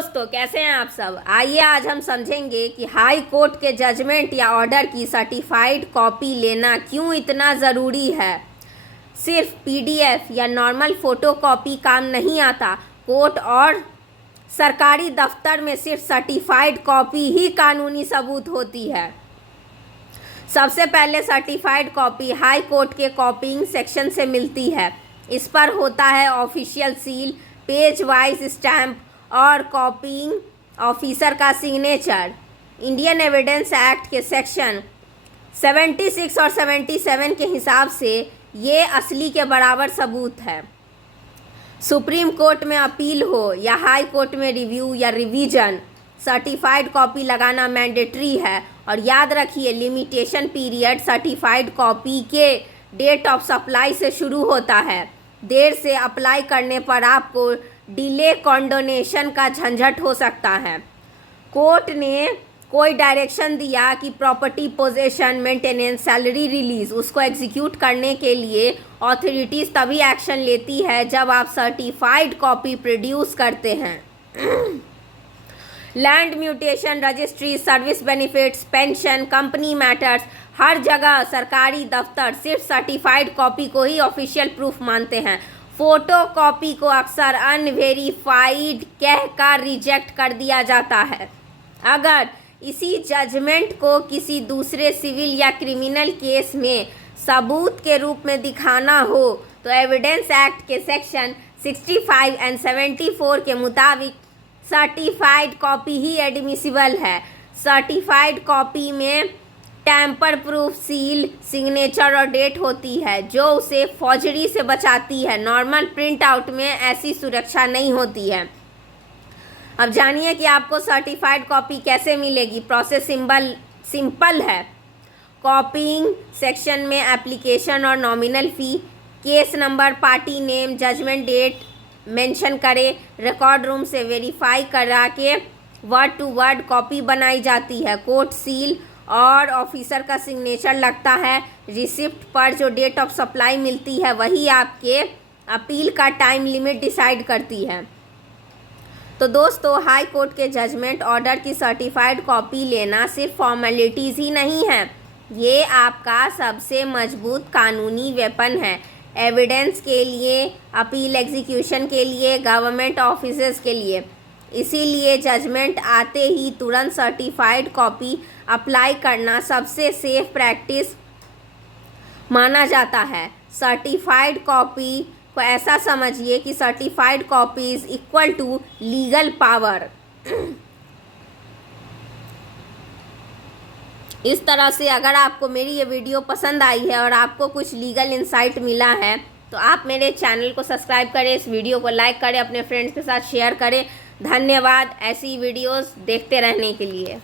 दोस्तों, कैसे हैं आप सब। आइए आज हम समझेंगे कि हाई कोर्ट के जजमेंट या ऑर्डर की सर्टिफाइड कॉपी लेना क्यों इतना ज़रूरी है। सिर्फ पीडीएफ या नॉर्मल फ़ोटो कॉपी काम नहीं आता। कोर्ट और सरकारी दफ्तर में सिर्फ सर्टिफाइड कॉपी ही कानूनी सबूत होती है। सबसे पहले सर्टिफाइड कॉपी हाई कोर्ट के कॉपिंग सेक्शन से मिलती है। इस पर होता है official seal, page wise stamp और कॉपिंग ऑफिसर का सिग्नेचर। इंडियन एविडेंस एक्ट के सेक्शन 76 और 77 के हिसाब से ये असली के बराबर सबूत है। सुप्रीम कोर्ट में अपील हो या हाई कोर्ट में रिव्यू या रिवीजन, सर्टिफाइड कॉपी लगाना मैंडेटरी है। और याद रखिए, लिमिटेशन पीरियड सर्टिफाइड कॉपी के डेट ऑफ सप्लाई से शुरू होता है। देर से अप्लाई करने पर आपको डिले कॉन्डोनेशन का झंझट हो सकता है। कोर्ट ने कोई डायरेक्शन दिया कि property possession, maintenance, salary release, उसको एग्जीक्यूट करने के लिए अथॉरिटीज़ तभी एक्शन लेती है जब आप सर्टिफाइड कॉपी प्रोड्यूस करते हैं। Land mutation, registry, service benefits, pension, company matters, हर जगह सरकारी दफ्तर सिर्फ सर्टिफाइड कॉपी को ही ऑफिशियल प्रूफ मानते हैं। फोटो कॉपी को अक्सर अनवेरीफाइड कहकर रिजेक्ट कर दिया जाता है। अगर इसी जजमेंट को किसी दूसरे सिविल या क्रिमिनल केस में सबूत के रूप में दिखाना हो तो एविडेंस एक्ट के सेक्शन 65 एंड 74 के मुताबिक सर्टिफाइड कॉपी ही एडमिसिबल है। सर्टिफाइड कॉपी में टैम्पर प्रूफ सील, सिग्नेचर और डेट होती है जो उसे फॉर्जरी से बचाती है। नॉर्मल प्रिंट आउट में ऐसी सुरक्षा नहीं होती है। अब जानिए कि आपको सर्टिफाइड कॉपी कैसे मिलेगी। प्रोसेस सिंपल है। कॉपिंग सेक्शन में एप्लीकेशन और nominal fee, case number, party name, judgement date mention करें। रिकॉर्ड रूम से वेरीफाई करा के वर्ड टू वर्ड कॉपी बनाई जाती है। कोर्ट सील और ऑफिसर का सिग्नेचर लगता है। रिसिप्ट पर जो डेट ऑफ सप्लाई मिलती है वही आपके अपील का टाइम लिमिट डिसाइड करती है। तो दोस्तों, हाई कोर्ट के जजमेंट ऑर्डर की सर्टिफाइड कॉपी लेना सिर्फ फॉर्मेलिटीज़ ही नहीं है, ये आपका सबसे मजबूत कानूनी वेपन है। एविडेंस के लिए, अपील एग्जीक्यूशन के लिए, गवर्नमेंट ऑफिसेस के लिए। इसीलिए जजमेंट आते ही तुरंत सर्टिफाइड कॉपी अप्लाई करना सबसे सेफ प्रैक्टिस माना जाता है। सर्टिफाइड कॉपी को ऐसा समझिए कि certified copy is equal to legal power. इस तरह से अगर आपको मेरी ये वीडियो पसंद आई है और आपको कुछ लीगल इंसाइट मिला है तो आप मेरे चैनल को सब्सक्राइब करें, इस वीडियो को लाइक करें, अपने फ्रेंड्स के साथ शेयर करें। धन्यवाद ऐसी वीडियोस देखते रहने के लिए।